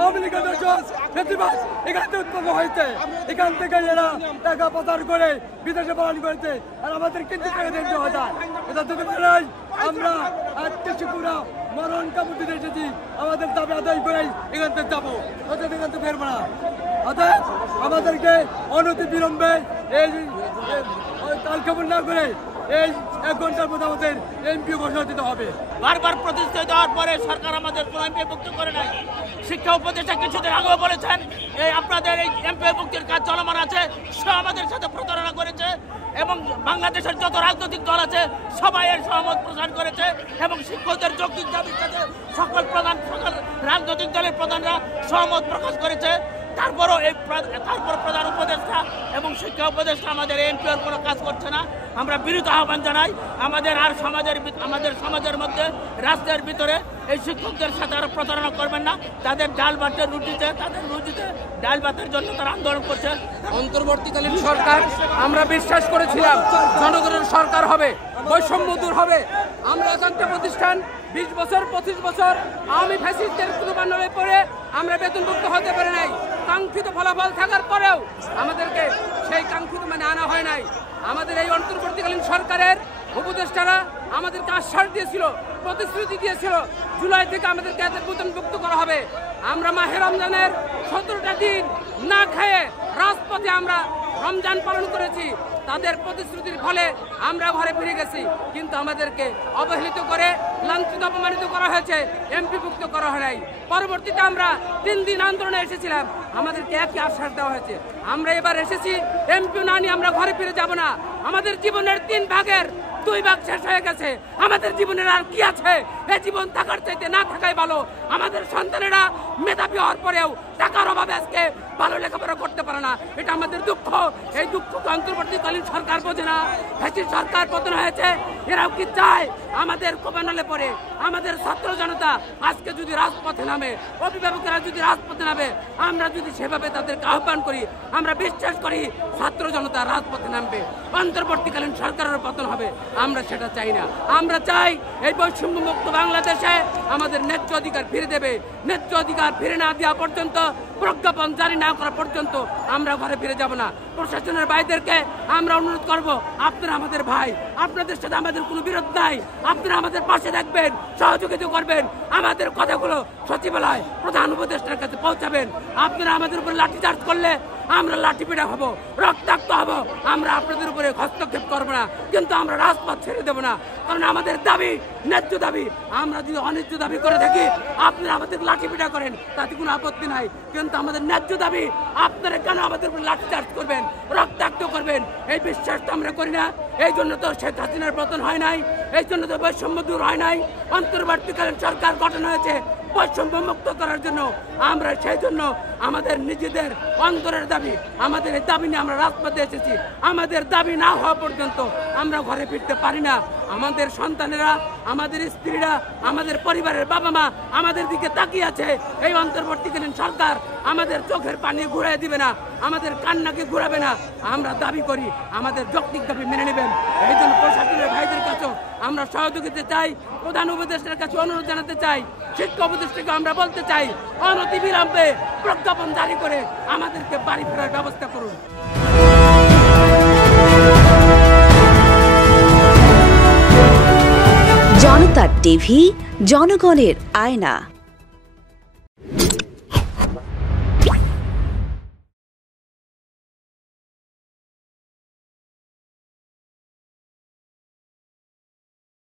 আওয়ামী লীগের ফেসিবাদ এখান থেকে উৎপন্ন হয়েছে। এখান থেকে এরা টাকা পাচার করে বিদেশে পালন করেছে, আর আমাদের কিন্তু টাকা দিতে হয় না। এটা যদি বেড়াই আমরা আজকে শিশুরা মরণ কাপড় দিতে এসেছি, আমাদের দাবি আদায় করেই এখান থেকে যাবো, অর্থাৎ এখান থেকে ফেরবো না। অর্থাৎ আমাদেরকে অনতি বিলম্বে এই কালক্ষেপণ না করে এই 1 ঘন্টার মধ্যে আমাদের এমপি ঘোষণা দিতে হবে। বারবার প্রতিষ্ঠিত হওয়ার পরে সরকার আমাদের কোনো এমপি মুক্ত করে নাই। শিক্ষা উপদেষ্টা কিছুদিন আগেও বলেছেন এই আপনাদের এই এমপি মুক্তির কাজ চলমান আছে, সে আমাদের সাথে প্রতারণা করেছে এবং বাংলাদেশের যত রাজনৈতিক দল আছে সবাই এর সহমত প্রদান করেছে এবং শিক্ষকদের যৌক্তিক দাবির সাথে সকল রাজনৈতিক দলের প্রধানরা সহমত প্রকাশ করেছে। তারপরও প্রধান উপদেষ্টা এবং শিক্ষা উপদেষ্টা আমাদের এমপিওর কোনো কাজ করছে না। আমরা বিরুদ্ধ আহ্বান জানাই, আমাদের সমাজের মধ্যে রাষ্ট্রের ভিতরে এই শিক্ষকদের সাথে আরো প্রতারণা করবেন না। তাদের ডাল ভাতের রুটিতে ডাল ভাতের জন্য তারা আন্দোলন করছে। অন্তর্বর্তীকালীন সরকার আমরা বিশ্বাস করেছিলাম জনগণের সরকার হবে, বৈষম্য দূর হবে। আমরা একান্ত প্রতিষ্ঠান 20 বছর 25 বছর আওয়ামী ফ্যাসিস্টদের কুলবান্ডলে পড়ে আমরা বেতনভুক্ত হতে পারি নাই। কাঙ্ক্ষিত ফলাফল থাকার পরেও আমাদেরকে সেই কাঙ্ক্ষিত মানে আনা হয় নাই। আমাদের এই অন্তর্বর্তীকালীন সরকারের উপদেষ্টারা আমাদেরকে আশ্বাস দিয়েছিল, প্রতিশ্রুতি দিয়েছিল জুলাই থেকে আমাদেরকে এদের বেতনভুক্ত করা হবে। আমরা মাহে রমজানের 17টা দিন না খেয়ে রাজপথে আমরা রমজান পালন করেছি। তাদের প্রতিশ্রুতির ফলে আমরা ঘরে ফিরে গেছি, কিন্তু আমাদেরকে অবহেলিত করে লাঞ্ছিত অপমানিত করা হয়েছে, এমপিভুক্ত করা হয় নাই। পরবর্তীতে আমরা 3 দিন আন্দোলনে এসেছিলাম, আমাদেরকে একই আশ্বাস দেওয়া হয়েছে। আমরা এবার এসেছি, এমপি না নিয়ে আমরা ঘরে ফিরে যাব না। আমাদের জীবনের 3 ভাগের 2 ভাগ শেষ হয়ে গেছে, আমাদের জীবনের আর কি আছে? এই জীবন থাকার চাইতে না থাকাই ভালো। আমাদের সন্তানেরা মেধাবী হওয়ার পরেও টাকার অভাবে আজকে ভালো লেখাপড়া করতে পারে না, এটা আমাদের দুঃখ। এই দুঃখকে অন্তর্বর্তীকালীন সরকার বোঝে না। ফ্যাসিস্ট সরকার পতন হয়েছে, এরাও কি চায় আমাদের কোপানলে পড়ে আমাদের ছাত্র জনতা আজকে যদি রাজপথে নামে, অভিভাবকেরা যদি রাজপথে নামে, আমরা যদি সেভাবে তাদেরকে আহ্বান করি, আমরা বিশ্বাস করি ছাত্র জনতা রাজপথে নামবে, অন্তর্বর্তীকালীন সরকারের পতন হবে। আমরা সেটা চাই না। আমরা চাই এই বৈষম্য মুক্ত বাংলাদেশে আমাদের ন্যায্য অধিকার ফিরে দেবে। ন্যায্য অধিকার ফিরে না দেওয়া পর্যন্ত, প্রজ্ঞাপন জারি না করা পর্যন্ত আমরা ঘরে ফিরে যাব না। প্রশাসনের ভাইদেরকে আমরা অনুরোধ করব, আপনারা আমাদের ভাই, আপনাদের সাথে আমাদের কোনো বিরোধ নাই, আপনারা আমাদের পাশে থাকবেন, সহযোগিতা করবেন, আমাদের কথাগুলো সচিবালয় প্রধান উপদেষ্টার কাছে পৌঁছাবেন। আপনারা আমাদের উপর লাঠিচার্জ করলে আমরা লাঠিপেটা হব, রক্তাক্ত হব, আমরা আপনাদের উপরে হস্তক্ষেপ করব না, কিন্তু আমরা রাজপথ ছেড়ে দেব না। কারণ আমাদের দাবি ন্যায্য দাবি। আমরা যদি অন্যায্য দাবি করে থাকি, আপনারা আমাদের লাঠিপেটা করেন, তাতে কোনো আপত্তি নাই, কিন্তু আমাদের ন্যায্য দাবি আপনারা কেন আমাদের উপর লাঠিচার্জ করবেন, রক্তাক্ত করবেন? এই বিশ্বাস তো আমরা করি না। এই জন্য তো শেখ হাসিনার পতন হয় নাই, এই জন্য তো বৈষম্য দূর হয় নাই। অন্তর্বর্তীকালীন সরকার গঠন হয়েছে বৈষম্য মুক্ত করার জন্য। আমরা সেই জন্য আমাদের নিজেদের অন্তরের দাবি, আমাদের এই দাবি নিয়ে আমরা রাজপথে এসেছি। আমাদের দাবি না হওয়া পর্যন্ত আমরা ঘরে ফিরতে পারি না। আমাদের সন্তানেরা, আমাদের স্ত্রীরা, আমাদের পরিবারের বাবা মা আমাদের দিকে তাকিয়ে আছে। এই অন্তর্বর্তীকালীন সরকার আমাদের চোখের পানি ঘুরাই দিবে না, আমাদের কান্নাকে ঘুরাবে না। আমরা দাবি করি আমাদের যৌক্তিক দাবি মেনে নেবেন। এই জন্য প্রশাসনের ভাইদের কাছেও আমরা সহযোগিতা চাই, প্রধান উপদেষ্টার কাছে অনুরোধ জানাতে চাই, শিক্ষা উপদেষ্টাকে আমরা বলতে চাই, অনতি বিলম্বে প্রজ্ঞাপন জারি করে আমাদেরকে বাড়ি ফেরার ব্যবস্থা করুন। জনতা টিভি, জনগণের আয়না।